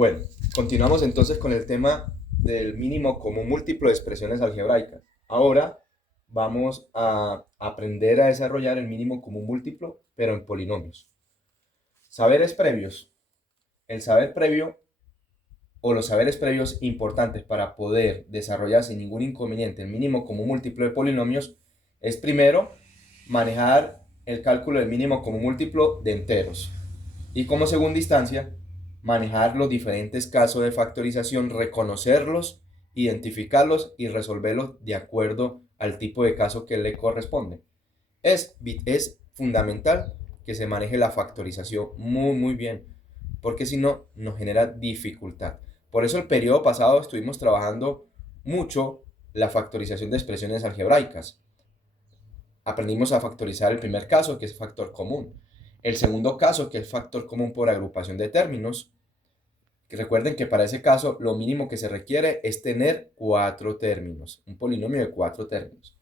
Bueno, continuamos entonces con el tema del mínimo común múltiplo de expresiones algebraicas. Ahora vamos a aprender a desarrollar el mínimo común múltiplo, pero en polinomios. Saberes previos. El saber previo o los saberes previos importantes para poder desarrollar sin ningún inconveniente el mínimo común múltiplo de polinomios es primero manejar el cálculo del mínimo común múltiplo de enteros y como segunda instancia manejar los diferentes casos de factorización, reconocerlos, identificarlos y resolverlos de acuerdo al tipo de caso que le corresponde. Es fundamental que se maneje la factorización muy bien, porque si no nos genera dificultad. Por eso el periodo pasado estuvimos trabajando mucho la factorización de expresiones algebraicas. Aprendimos a factorizar el primer caso, que es factor común. El segundo caso, que es factor común por agrupación de términos. Que recuerden que para ese caso lo mínimo que se requiere es tener 4 términos, un polinomio de 4 términos.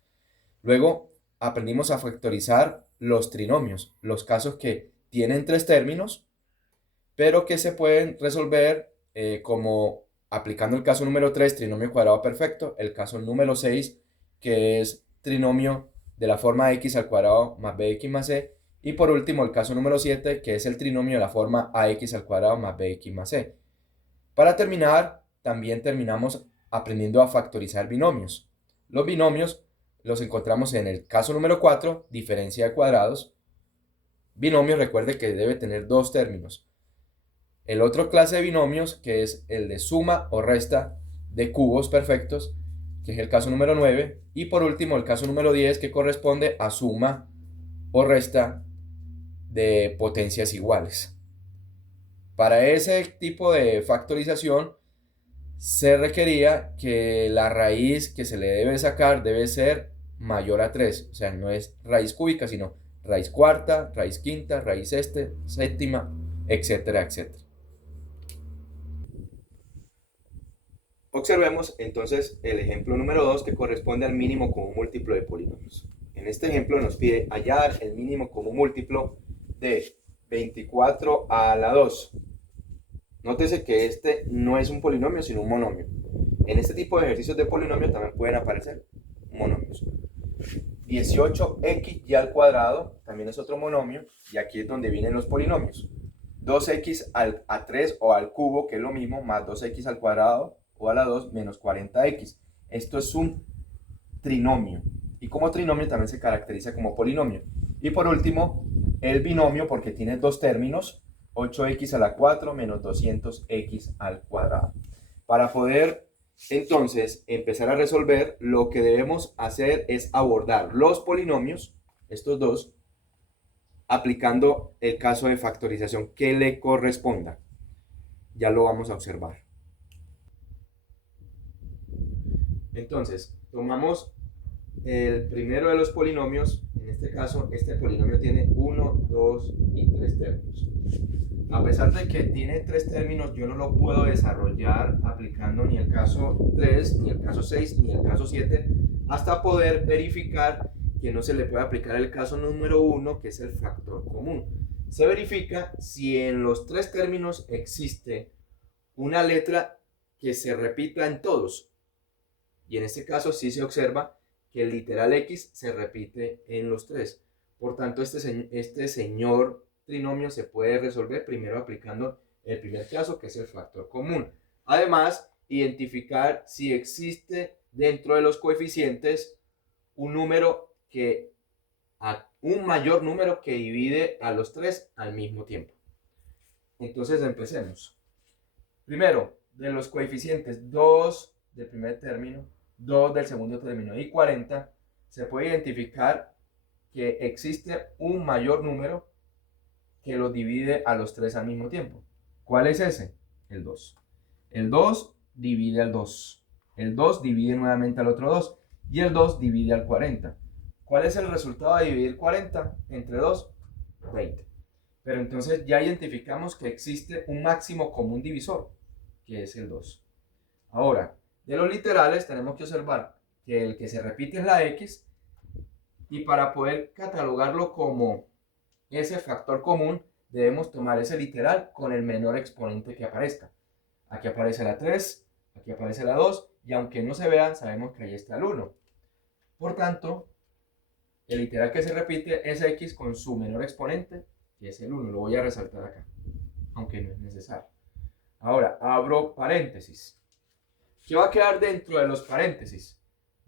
Luego aprendimos a factorizar los trinomios, los casos que tienen 3 términos, pero que se pueden resolver como aplicando el caso número 3, trinomio cuadrado perfecto, el caso número 6, que es trinomio de la forma x al cuadrado más bx más c, y por último el caso número 7, que es el trinomio de la forma ax al cuadrado más bx más c. Para terminar, también terminamos aprendiendo a factorizar binomios. Los binomios los encontramos en el caso número 4, diferencia de cuadrados. Binomio, recuerde que debe tener 2 términos. El otro clase de binomios, que es el de suma o resta de cubos perfectos, que es el caso número 9. Y por último, el caso número 10, que corresponde a suma o resta de potencias iguales. Para ese tipo de factorización, se requería que la raíz que se le debe sacar debe ser mayor a 3. O sea, no es raíz cúbica, sino raíz cuarta, raíz quinta, raíz séptima, etcétera, etcétera. Observemos entonces el ejemplo número 2 que corresponde al mínimo común múltiplo de polinomios. En este ejemplo nos pide hallar el mínimo común múltiplo de 24 a la 2. Nótese que este no es un polinomio, sino un monomio. En este tipo de ejercicios de polinomio también pueden aparecer monomios. 18x al cuadrado también es otro monomio, y aquí es donde vienen los polinomios. 2x a 3 o al cubo, que es lo mismo, más 2x al cuadrado o a la 2 menos 40x. Esto es un trinomio, y como trinomio también se caracteriza como polinomio. Y por último, el binomio, porque tiene dos términos, 8x a la 4 menos 200x al cuadrado. Para poder entonces empezar a resolver, lo que debemos hacer es abordar los polinomios, estos dos, aplicando el caso de factorización que le corresponda. Ya lo vamos a observar. Entonces, tomamos el primero de los polinomios. En este caso, este polinomio tiene 1, 2 y 3 términos. A pesar de que tiene 3 términos, yo no lo puedo desarrollar aplicando ni el caso 3, ni el caso 6, ni el caso 7, hasta poder verificar que no se le puede aplicar el caso número 1, que es el factor común. Se verifica si en los 3 términos existe una letra que se repita en todos. Y en este caso sí se observa que el literal x se repite en los 3. Por tanto, este señor trinomio se puede resolver primero aplicando el primer caso, que es el factor común. Además, identificar si existe dentro de los coeficientes un número un mayor número que divide a los 3 al mismo tiempo. Entonces empecemos. Primero, de los coeficientes 2 del primer término, 2 del segundo término y 40, se puede identificar que existe un mayor número que los divide a los 3 al mismo tiempo. ¿Cuál es ese? El 2. El 2 divide al 2. El 2 divide nuevamente al otro 2. Y el 2 divide al 40. ¿Cuál es el resultado de dividir 40 entre 2? 20. Pero entonces ya identificamos que existe un máximo común divisor, que es el 2. Ahora, de los literales tenemos que observar que el que se repite es la x, y para poder catalogarlo como ese factor común debemos tomar ese literal con el menor exponente que aparezca. Aquí aparece la 3, aquí aparece la 2, y aunque no se vea, sabemos que ahí está el 1. Por tanto, el literal que se repite es x con su menor exponente, que es el 1. Lo voy a resaltar acá, aunque no es necesario. Ahora, abro paréntesis. ¿Qué va a quedar dentro de los paréntesis?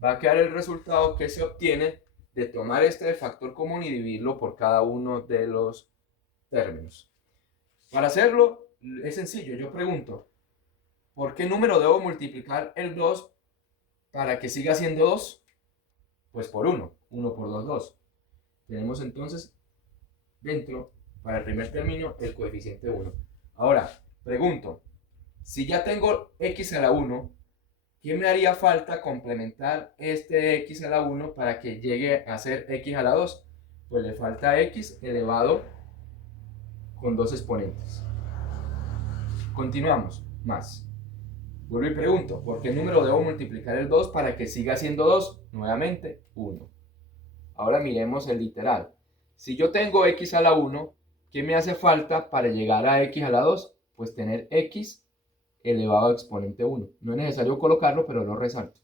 Va a quedar el resultado que se obtiene de tomar este factor común y dividirlo por cada uno de los términos. Para hacerlo, es sencillo. Yo pregunto, ¿por qué número debo multiplicar el 2 para que siga siendo 2? Pues por 1. 1 por 2, 2. Tenemos entonces dentro, para el primer término, el coeficiente 1. Ahora, pregunto, si ya tengo x a la 1, ¿qué me haría falta complementar este x a la 1 para que llegue a ser x a la 2? Pues le falta x elevado con dos exponentes. Continuamos, más. Vuelvo y pregunto, ¿por qué número debo multiplicar el 2 para que siga siendo 2? Nuevamente, 1. Ahora miremos el literal. Si yo tengo x a la 1, ¿qué me hace falta para llegar a x a la 2? Pues tener x elevado a exponente 1. No es necesario colocarlo, pero lo resalto.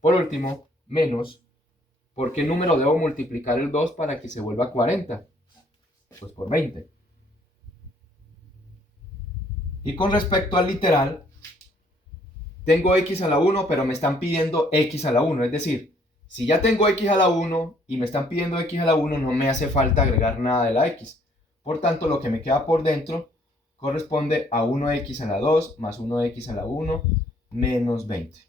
Por último, menos, ¿por qué número debo multiplicar el 2 para que se vuelva 40? Pues por 20. Y con respecto al literal, tengo x a la 1, pero me están pidiendo x a la 1. Es decir, si ya tengo x a la 1 y me están pidiendo x a la 1, no me hace falta agregar nada de la x. Por tanto, lo que me queda por dentro corresponde a 1x a la 2 más 1x a la 1 menos 20.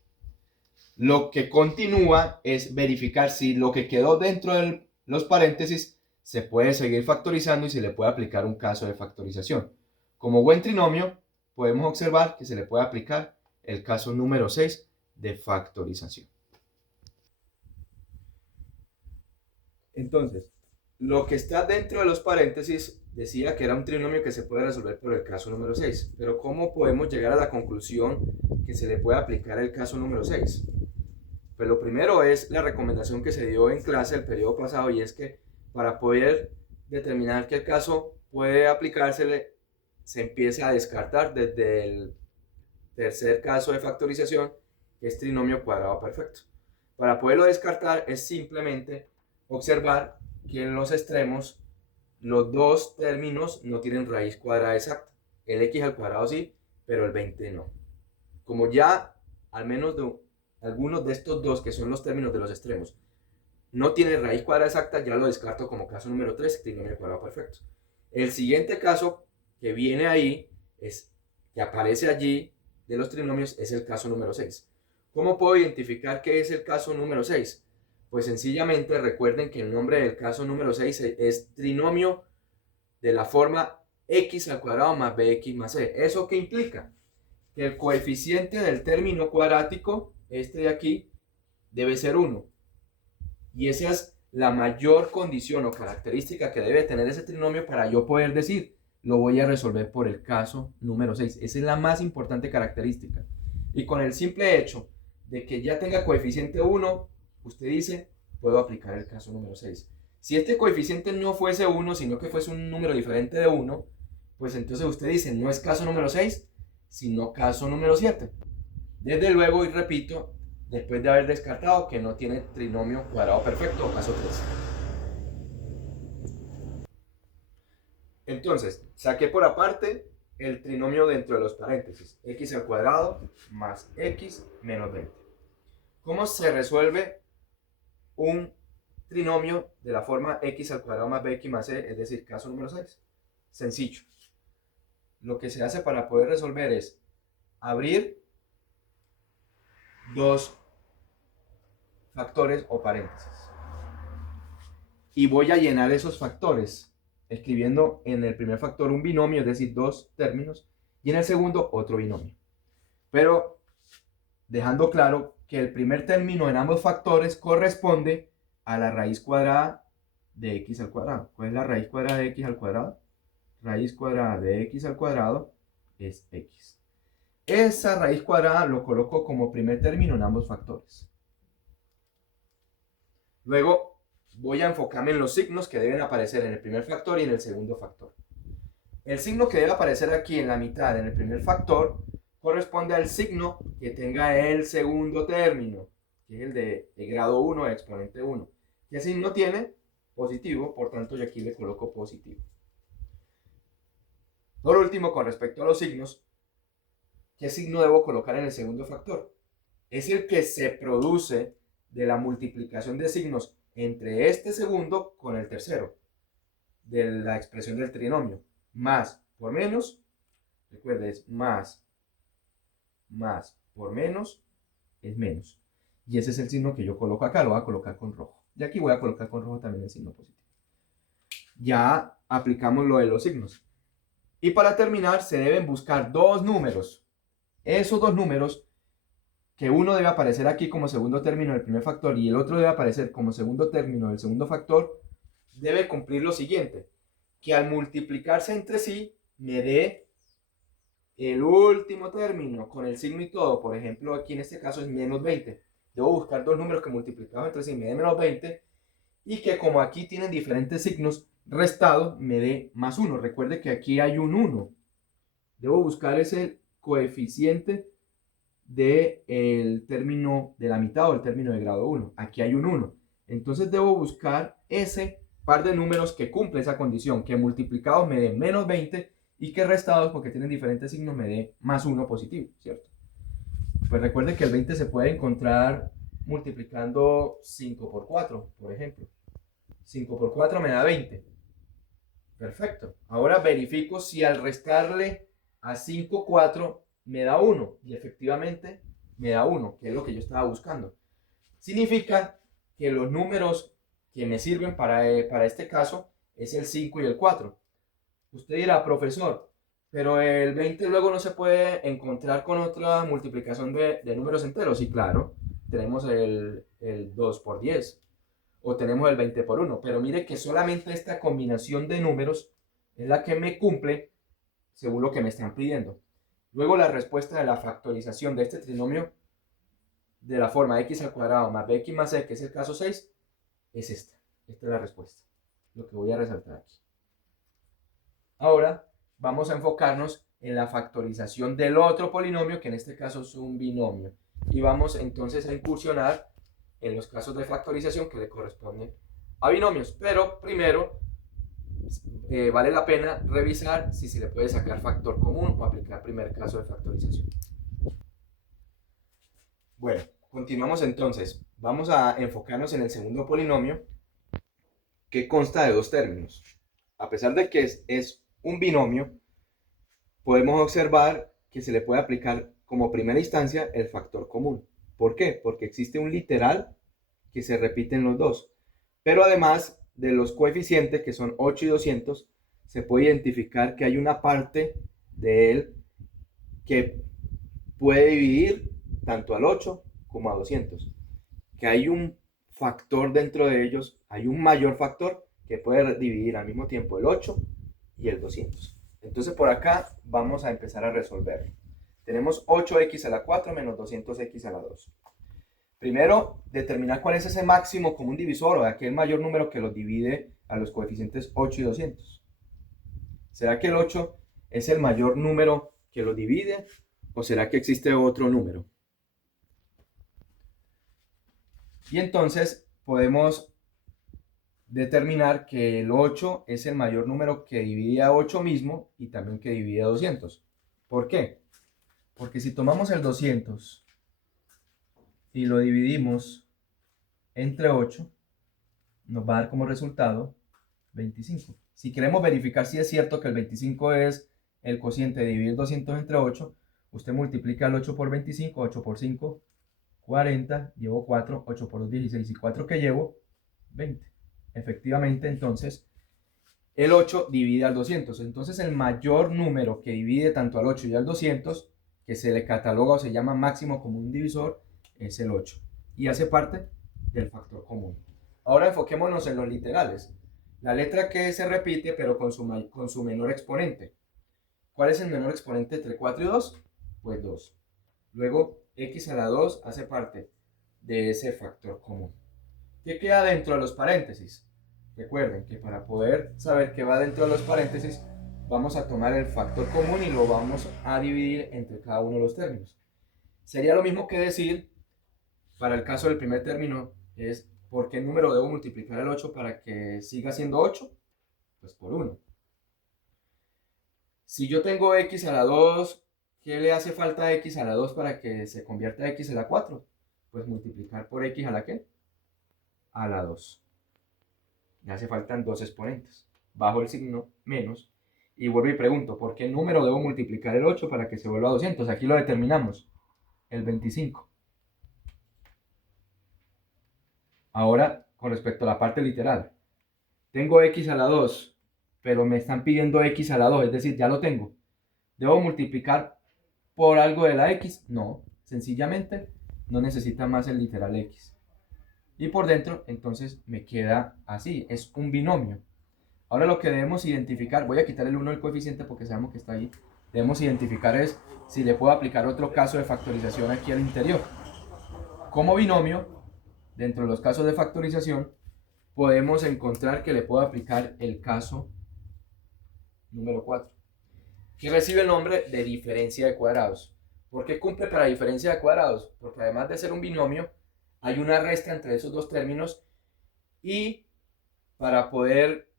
Lo que continúa es verificar si lo que quedó dentro de los paréntesis se puede seguir factorizando y se le puede aplicar un caso de factorización. Como buen trinomio, podemos observar que se le puede aplicar el caso número 6 de factorización. Entonces, lo que está dentro de los paréntesis decía que era un trinomio que se puede resolver por el caso número 6. Pero ¿cómo podemos llegar a la conclusión que se le puede aplicar el caso número 6? Pues lo primero es la recomendación que se dio en clase el periodo pasado, y es que para poder determinar que el caso puede aplicársele, se empieza a descartar desde el tercer caso de factorización, que es trinomio cuadrado perfecto. Para poderlo descartar es simplemente observar que en los extremos los dos términos no tienen raíz cuadrada exacta. El x al cuadrado sí, pero el 20 no. Como ya al menos algunos de estos dos, que son los términos de los extremos, no tiene raíz cuadrada exacta, ya lo descarto como caso número 3, trinomio cuadrado perfecto. El siguiente caso que viene ahí, que aparece allí de los trinomios, es el caso número 6. ¿Cómo puedo identificar qué es el caso número 6? Pues sencillamente recuerden que el nombre del caso número 6 es trinomio de la forma x al cuadrado más bx más c. ¿Eso qué implica? Que el coeficiente del término cuadrático, este de aquí, debe ser 1. Y esa es la mayor condición o característica que debe tener ese trinomio para yo poder decir, lo voy a resolver por el caso número 6. Esa es la más importante característica. Y con el simple hecho de que ya tenga coeficiente 1, usted dice, puedo aplicar el caso número 6. Si este coeficiente no fuese 1, sino que fuese un número diferente de 1, pues entonces usted dice, no es caso número 6, sino caso número 7. Desde luego, y repito, después de haber descartado que no tiene trinomio cuadrado perfecto o caso 3. Entonces, saqué por aparte el trinomio dentro de los paréntesis, x al cuadrado más x menos 20. ¿Cómo se resuelve un trinomio de la forma x al cuadrado más bx más c, es decir, caso número 6? Sencillo. Lo que se hace para poder resolver es abrir dos factores o paréntesis. Y voy a llenar esos factores escribiendo en el primer factor un binomio, es decir, dos términos, y en el segundo otro binomio. Pero dejando claro que el primer término en ambos factores corresponde a la raíz cuadrada de x al cuadrado. ¿Cuál es la raíz cuadrada de x al cuadrado? Raíz cuadrada de x al cuadrado es x. Esa raíz cuadrada lo coloco como primer término en ambos factores. Luego voy a enfocarme en los signos que deben aparecer en el primer factor y en el segundo factor. El signo que debe aparecer aquí en la mitad, en el primer factor, corresponde al signo que tenga el segundo término, que es el de grado 1, exponente 1. ¿Qué signo tiene? Positivo, por tanto yo aquí le coloco positivo. Por último, con respecto a los signos, ¿qué signo debo colocar en el segundo factor? Es el que se produce de la multiplicación de signos entre este segundo con el tercero, de la expresión del trinomio. Más por menos, recuerda, es más por menos es menos. Y ese es el signo que yo coloco acá, lo voy a colocar con rojo. Y aquí voy a colocar con rojo también el signo positivo. Ya aplicamos lo de los signos. Y para terminar, se deben buscar dos números. Esos dos números, que uno debe aparecer aquí como segundo término del primer factor y el otro debe aparecer como segundo término del segundo factor, debe cumplir lo siguiente: que al multiplicarse entre sí me dé el último término con el signo y todo. Por ejemplo, aquí en este caso es menos 20. Debo buscar dos números que multiplicados entre sí me dé menos 20 y que, como aquí tienen diferentes signos, restado me dé más 1. Recuerde que aquí hay un 1. Debo buscar ese coeficiente del término de la mitad o el término de grado 1. Aquí hay un 1. Entonces debo buscar ese par de números que cumple esa condición, que multiplicados me dé menos 20 y que restados, porque tienen diferentes signos, me dé más 1 positivo, ¿cierto? Pues recuerde que el 20 se puede encontrar multiplicando 5 por 4, por ejemplo. 5 por 4 me da 20. Perfecto. Ahora verifico si al restarle a 5, 4 me da 1. Y efectivamente me da 1, que es lo que yo estaba buscando. Significa que los números que me sirven para este caso es el 5 y el 4. Usted dirá, profesor, pero el 20 luego no se puede encontrar con otra multiplicación de números enteros. Sí, claro, tenemos el 2 por 10 o tenemos el 20 por 1, pero mire que solamente esta combinación de números es la que me cumple según lo que me están pidiendo. Luego la respuesta de la factorización de este trinomio de la forma x al cuadrado más bx más c, que es el caso 6, es esta. Esta es la respuesta, lo que voy a resaltar aquí. Ahora vamos a enfocarnos en la factorización del otro polinomio, que en este caso es un binomio. Y vamos entonces a incursionar en los casos de factorización que le corresponden a binomios. Pero primero vale la pena revisar si se le puede sacar factor común o aplicar primer caso de factorización. Bueno, continuamos entonces. Vamos a enfocarnos en el segundo polinomio, que consta de dos términos. A pesar de que es un binomio, podemos observar que se le puede aplicar como primera instancia el factor común. ¿Por qué? Porque existe un literal que se repite en los dos. Pero además de los coeficientes, que son 8 y 200, se puede identificar que hay una parte de él que puede dividir tanto al 8 como a 200. Que hay un factor dentro de ellos, hay un mayor factor que puede dividir al mismo tiempo el 8 y el 200. Entonces por acá vamos a empezar a resolver. Tenemos 8x a la 4 menos 200x a la 2. Primero, determinar cuál es ese máximo común divisor o aquel mayor número que los divide a los coeficientes 8 y 200. ¿Será que el 8 es el mayor número que los divide o será que existe otro número? Y entonces podemos determinar que el 8 es el mayor número que divide a 8 mismo y también que divide a 200. ¿Por qué? Porque si tomamos el 200 y lo dividimos entre 8, nos va a dar como resultado 25. Si queremos verificar si es cierto que el 25 es el cociente de dividir 200 entre 8, usted multiplica el 8 por 25, 8 por 5, 40, llevo 4, 8 por 2, 16, y 4 que llevo, 20. Efectivamente, entonces, el 8 divide al 200. Entonces, el mayor número que divide tanto al 8 y al 200, que se le cataloga o se llama máximo común divisor, es el 8. Y hace parte del factor común. Ahora enfoquémonos en los literales. La letra que se repite, pero con su menor exponente. ¿Cuál es el menor exponente entre 4 y 2? Pues 2. Luego, x a la 2 hace parte de ese factor común. ¿Qué queda dentro de los paréntesis? Recuerden que para poder saber qué va dentro de los paréntesis, vamos a tomar el factor común y lo vamos a dividir entre cada uno de los términos. Sería lo mismo que decir, para el caso del primer término, es ¿por qué número debo multiplicar el 8 para que siga siendo 8? Pues por 1. Si yo tengo x a la 2, ¿qué le hace falta a x a la 2 para que se convierta a x a la 4? Pues multiplicar por x a la ¿qué? A la 2. Le hace faltan dos exponentes. Bajo el signo menos. Y vuelvo y pregunto, ¿por qué número debo multiplicar el 8 para que se vuelva a 200? Aquí lo determinamos. El 25. Ahora, con respecto a la parte literal. Tengo x a la 2, pero me están pidiendo x a la 2, es decir, ya lo tengo. ¿Debo multiplicar por algo de la x? No, sencillamente no necesita más el literal x. Y por dentro, entonces me queda así, es un binomio. Ahora lo que debemos identificar, voy a quitar el 1 del coeficiente porque sabemos que está ahí. Debemos identificar es si le puedo aplicar otro caso de factorización aquí al interior. Como binomio, dentro de los casos de factorización, podemos encontrar que le puedo aplicar el caso número 4, que recibe el nombre de diferencia de cuadrados. ¿Por qué cumple para diferencia de cuadrados? Porque además de ser un binomio, hay una resta entre esos dos términos y para poder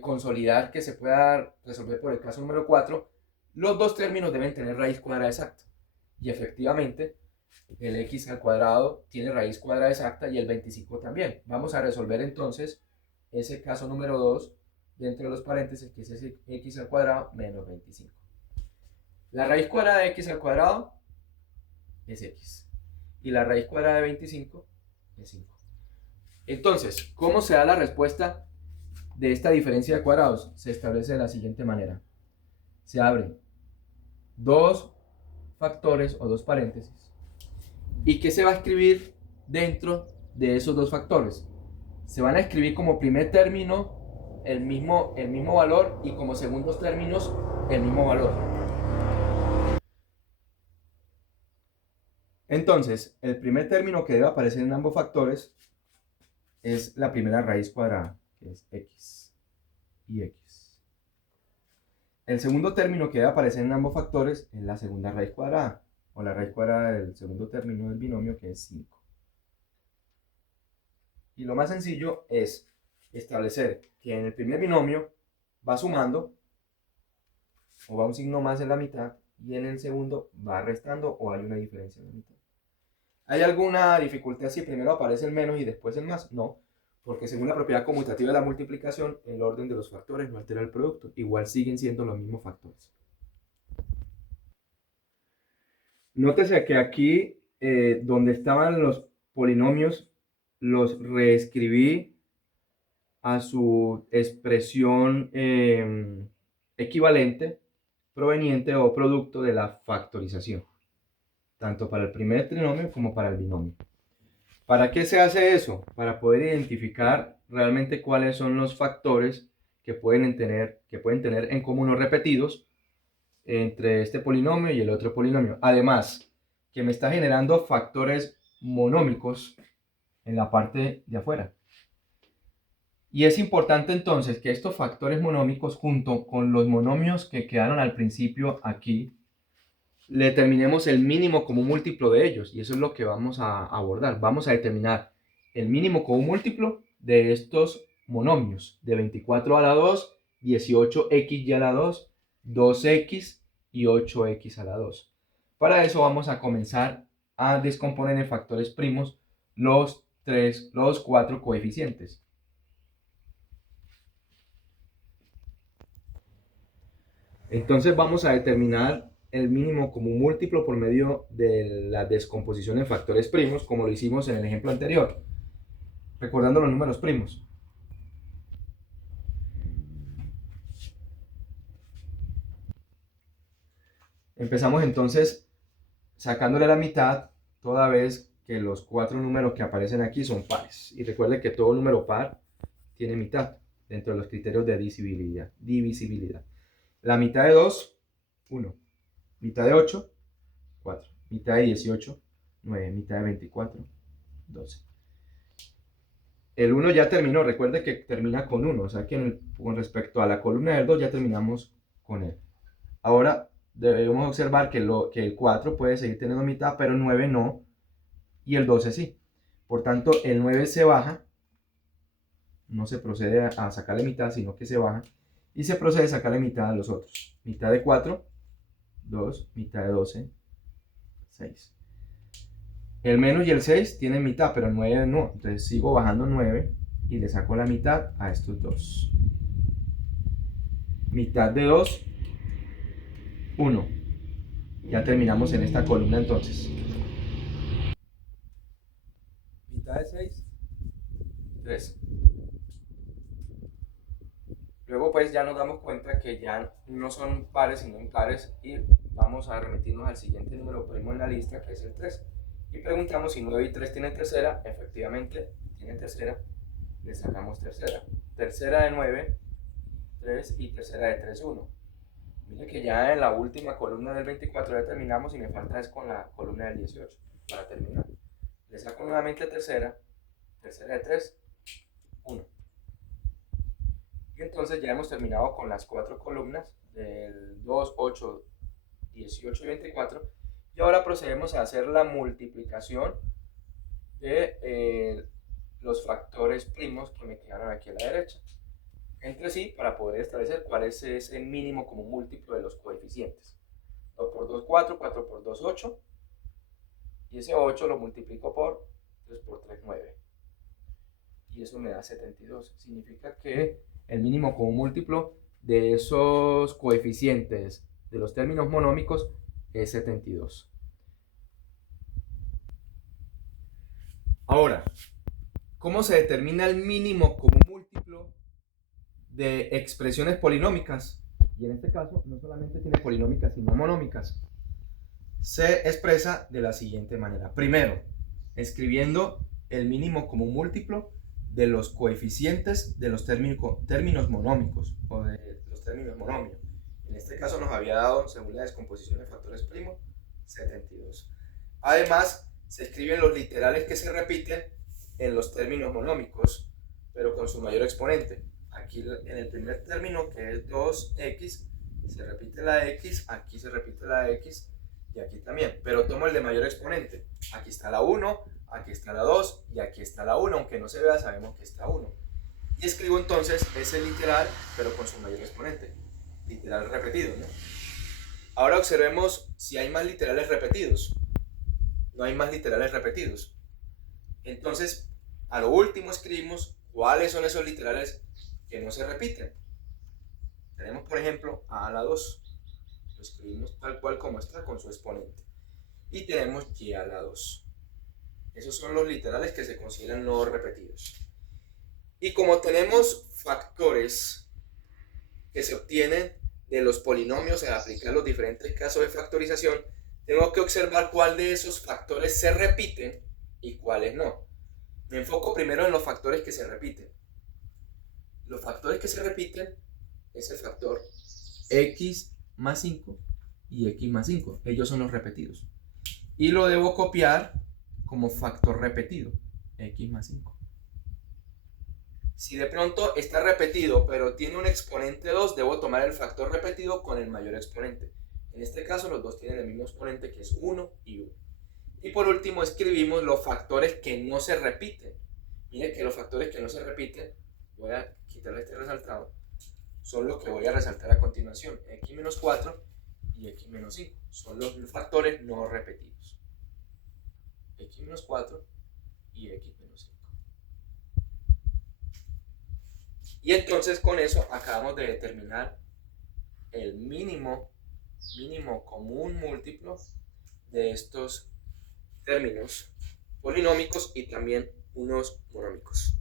consolidar que se pueda resolver por el caso número 4, los dos términos deben tener raíz cuadrada exacta. Y efectivamente, el x al cuadrado tiene raíz cuadrada exacta y el 25 también. Vamos a resolver entonces ese caso número 2 dentro de los paréntesis, que es ese x al cuadrado menos 25. La raíz cuadrada de x al cuadrado es x. Y la raíz cuadrada de 25 es 5. Entonces, ¿cómo se da la respuesta de esta diferencia de cuadrados? Se establece de la siguiente manera. Se abren dos factores o dos paréntesis. ¿Y qué se va a escribir dentro de esos dos factores? Se van a escribir como primer término el mismo valor y como segundos términos el mismo valor. Entonces, el primer término que debe aparecer en ambos factores es la primera raíz cuadrada, que es x y x. El segundo término que debe aparecer en ambos factores es la segunda raíz cuadrada, o la raíz cuadrada del segundo término del binomio, que es 5. Y lo más sencillo es establecer que en el primer binomio va sumando, o va un signo más en la mitad, y en el segundo va restando, o hay una diferencia en la mitad. ¿Hay alguna dificultad si primero aparece el menos y después el más? No, porque según la propiedad conmutativa de la multiplicación, el orden de los factores no altera el producto. Igual siguen siendo los mismos factores. Nótese que aquí, donde estaban los polinomios, los reescribí a su expresión equivalente, proveniente o producto de la factorización, tanto para el primer trinomio como para el binomio. ¿Para qué se hace eso? Para poder identificar realmente cuáles son los factores que pueden tener en común o repetidos entre este polinomio y el otro polinomio. Además, que me está generando factores monómicos en la parte de afuera. Y es importante entonces que estos factores monómicos, junto con los monomios que quedaron al principio aquí, le determinemos el mínimo común múltiplo de ellos. Y eso es lo que vamos a abordar. Vamos a determinar el mínimo común múltiplo de estos monomios, de 24 a la 2, 18x a la 2, 2x y 8x a la 2. Para eso vamos a comenzar a descomponer en factores primos los 4 coeficientes. Entonces vamos a determinar el mínimo común múltiplo por medio de la descomposición en factores primos, como lo hicimos en el ejemplo anterior, recordando los números primos. Empezamos entonces sacándole la mitad toda vez que los 4 números que aparecen aquí son pares. Y recuerde que todo número par tiene mitad dentro de los criterios de divisibilidad. La mitad de 2, 1. Mitad de 8, 4. Mitad de 18, 9. Mitad de 24, 12. El 1 ya terminó. Recuerde que termina con 1. O sea que con respecto a la columna del 2 ya terminamos con él. Ahora debemos observar que el 4 puede seguir teniendo mitad, pero el 9 no, y el 12 sí. Por tanto, el 9 se baja, no se procede a sacarle mitad, sino que se baja, y se procede a sacarle mitad a los otros. Mitad de 4, 2, mitad de 12, 6. El menos y el 6 tienen mitad, pero el 9 no. Entonces sigo bajando 9 y le saco la mitad a estos dos. Mitad de 2, 1. Ya terminamos en esta columna entonces. Mitad de 6, 3. Luego pues ya nos damos cuenta que ya no son pares sino impares y vamos a remitirnos al siguiente número primo en la lista, que es el 3. Y preguntamos si 9 y 3 tienen tercera. Efectivamente tienen tercera. Le sacamos tercera. Tercera de 9, 3, y tercera de 3, 1. Mire que ya en la última columna del 24 ya terminamos y me falta es con la columna del 18 para terminar. Le saco nuevamente tercera. Tercera de 3, 1. Y entonces ya hemos terminado con las 4 columnas del 2, 8, 18 y 24. Y ahora procedemos a hacer la multiplicación de los factores primos que me quedaron aquí a la derecha entre sí para poder establecer cuál es ese mínimo común múltiplo de los coeficientes. 2 por 2, 4, 4 por 2, 8. Y ese 8 lo multiplico por 3 por 3, 9. Y eso me da 72. Significa que el mínimo común múltiplo de esos coeficientes de los términos monómicos es 72. Ahora, ¿cómo se determina el mínimo común múltiplo de expresiones polinómicas? Y en este caso no solamente tiene polinómicas sino monómicas. Se expresa de la siguiente manera. Primero, escribiendo el mínimo común múltiplo de los coeficientes de los términos monómicos o de los términos monomios. En este caso nos había dado, según la descomposición de factores primos, 72. Además, se escriben los literales que se repiten en los términos monómicos, pero con su mayor exponente. Aquí en el primer término, que es 2x, se repite la x, aquí se repite la x, y aquí también, pero tomo el de mayor exponente. Aquí está la 1, aquí está la 2 y aquí está la 1, aunque no se vea sabemos que está 1. Y escribo entonces ese literal, pero con su mayor exponente. Literal repetido, ¿no? Ahora observemos si hay más literales repetidos. No hay más literales repetidos. Entonces, a lo último escribimos cuáles son esos literales que no se repiten. Tenemos, por ejemplo, a la 2. Lo escribimos tal cual como está con su exponente. Y tenemos y a la 2. Esos son los literales que se consideran no repetidos. Y como tenemos factores que se obtienen de los polinomios al aplicar los diferentes casos de factorización, tengo que observar cuál de esos factores se repiten y cuáles no. Me enfoco primero en los factores que se repiten. Los factores que se repiten es el factor x más 5 y x más 5. Ellos son los repetidos. Y lo debo copiar como factor repetido, x más 5. Si de pronto está repetido, pero tiene un exponente 2, debo tomar el factor repetido con el mayor exponente. En este caso, los dos tienen el mismo exponente, que es 1 y 1. Y por último, escribimos los factores que no se repiten. Miren que los factores que no se repiten, voy a quitarle este resaltado, son los que voy a resaltar a continuación. X menos 4 y x menos 5. Son los factores no repetidos. X menos 4 y x menos 5. Y entonces con eso acabamos de determinar el mínimo común múltiplo de estos términos polinómicos y también unos monómicos.